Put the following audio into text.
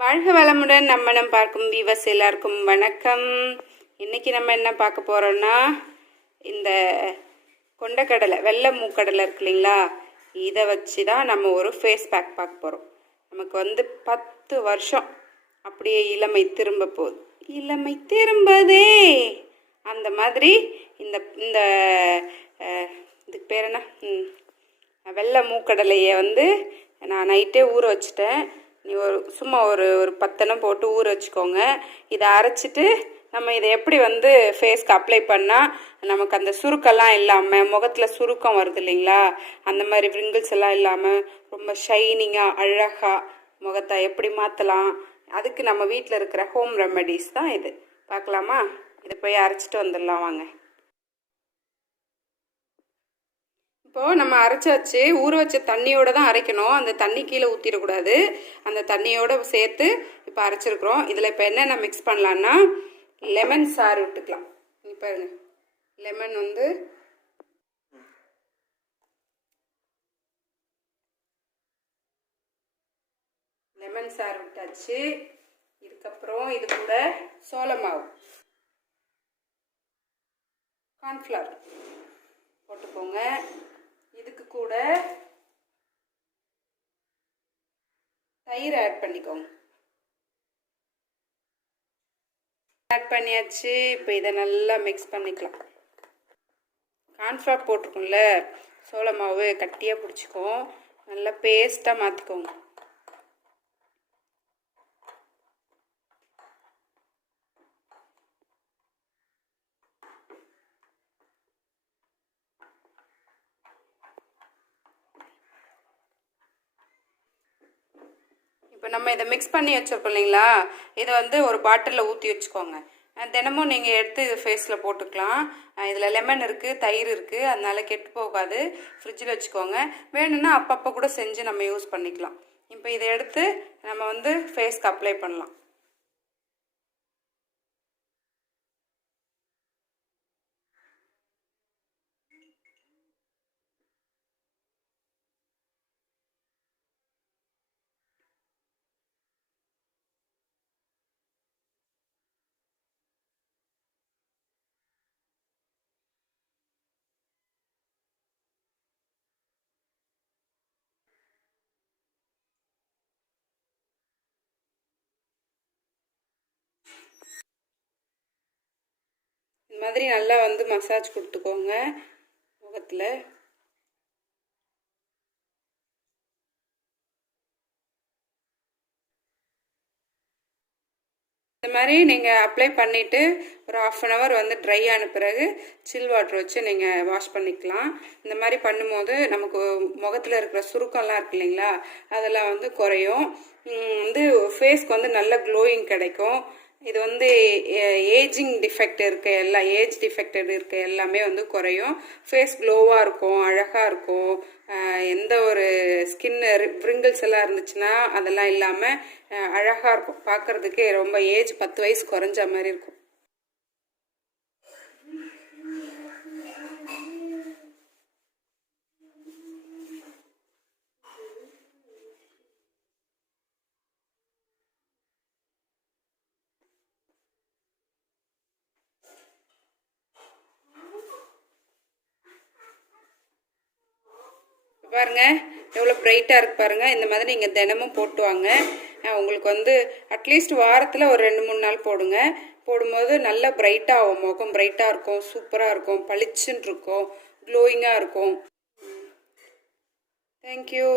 வாழ்க வளமுடன். நம்ம பார்க்கும் வியூவர்ஸ் எல்லாருக்கும் வணக்கம். இன்றைக்கி நம்ம என்ன பார்க்க போகிறோன்னா, இந்த கொண்டக்கடலை வெள்ளை மூக்கடலை இருக்கு இல்லைங்களா, இதை வச்சு தான் நம்ம ஒரு ஃபேஸ் பேக் பார்க்க போகிறோம். நமக்கு 10 வருஷம் அப்படியே இளமை திரும்ப போகுது. இளமை திரும்பதே அந்த மாதிரி இந்த இந்த இதுக்கு பேர் என்ன, வெள்ளை மூக்கடலையை நான் நைட்டே ஊற வச்சுட்டேன். நீ சும்மா ஒரு 10 போட்டு ஊற வச்சுக்கோங்க. இதை அரைச்சிட்டு நம்ம இதை எப்படி ஃபேஸ்க்கு அப்ளை பண்ணால் நமக்கு அந்த சுருக்கெல்லாம் இல்லாமல், முகத்தில் சுருக்கம் வருது இல்லைங்களா, அந்த மாதிரி விரிங்கிள்ஸ் எல்லாம் இல்லாமல் ரொம்ப ஷைனிங்காக அழகாக முகத்தை எப்படி மாற்றலாம், அதுக்கு நம்ம வீட்டில் இருக்கிற ஹோம் ரெமெடிஸ் தான் இது. பார்க்கலாமா? இதை போய் அரைச்சிட்டு வந்துடலாம் வாங்க. இப்போது நம்ம அரைச்சாச்சு. ஊற வச்ச தண்ணியோடு தான் அரைக்கணும். அந்த தண்ணி கீழே ஊற்றிடக்கூடாது. அந்த தண்ணியோடு சேர்த்து இப்போ அரைச்சிருக்கிறோம். இதில் இப்போ என்னென்ன மிக்ஸ் பண்ணலான்னா, லெமன் சாறு விட்டுக்கலாம். பாருங்க, லெமன் லெமன் சாறு விட்டாச்சு. இதுக்கப்புறம் இது கூட சோள மாவு, கார்ன்ஃப்ளவர் போட்டுக்கோங்க. இதுக்கு கூட தயிர் ஆட் பண்ணிக்கோங்க. ஆட் பண்ணியாச்சு. இப்போ இதை நல்லா மிக்ஸ் பண்ணிக்கலாம். கார்ன்ஃப்ளவர் போட்டிருக்கோம்ல, சோள மாவு கட்டியாக பிடிச்சிக்கும். நல்லா பேஸ்ட்டாக மாற்றிக்கோங்க. இப்போ நம்ம இதை மிக்ஸ் பண்ணி வச்சுருக்கோம் இல்லைங்களா, இதை ஒரு பாட்டிலில் ஊற்றி வச்சுக்கோங்க. தினமும் நீங்கள் எடுத்து ஃபேஸில் போட்டுக்கலாம். இதில் லெமன் இருக்குது, தயிர் இருக்குது, அதனால கெட்டு போகாது. ஃப்ரிட்ஜில் வச்சுக்கோங்க. வேணும்னா அப்பப்போ கூட செஞ்சு நம்ம யூஸ் பண்ணிக்கலாம். இப்போ இதை எடுத்து நம்ம ஃபேஸ்க்கு அப்ளை பண்ணலாம். இந்த மாதிரி நல்லா மசாஜ் கொடுத்துக்கோங்க முகத்தில். இந்த மாதிரி நீங்கள் அப்ளை பண்ணிவிட்டு ஒரு 1/2 hour ட்ரை ஆன பிறகு சில் வாட்டர் வச்சு நீங்கள் வாஷ் பண்ணிக்கலாம். இந்த மாதிரி பண்ணும்போது நமக்கு முகத்தில் இருக்கிற சுருக்கம்லாம் இருக்கு இல்லைங்களா, அதெல்லாம் குறையும். ஃபேஸ்க்கு நல்ல க்ளோயிங் கிடைக்கும். இது ஏஜிங் டிஃபெக்ட் ஏஜ் டிஃபெக்டட் இருக்க எல்லாமே குறையும். ஃபேஸ் க்ளோவாக இருக்கும், அழகாக இருக்கும். எந்த ஒரு ஸ்கின் ரிங்கிள்ஸ் எல்லாம் இருந்துச்சுன்னா அதெல்லாம் இல்லாமல் அழகாக இருக்கும். பார்க்குறதுக்கே ரொம்ப ஏஜ் 10 வயசு குறைஞ்ச மாதிரி இருக்கும். பாருங்க எவ்வளோ பிரைட்டாக இருக்கு பாருங்க. இந்த மாதிரி நீங்கள் தினமும் போட்டு வாங்க. உங்களுக்கு அட்லீஸ்ட் வாரத்தில் ஒரு 2-3 நாள் போடுங்க. போடும்போது நல்லா பிரைட்டாக ஆகும். முகம் பிரைட்டாக இருக்கும், சூப்பராக இருக்கும், பளிச்சுன்னு இருக்கும், க்ளோயிங்காக இருக்கும். தேங்க்யூ.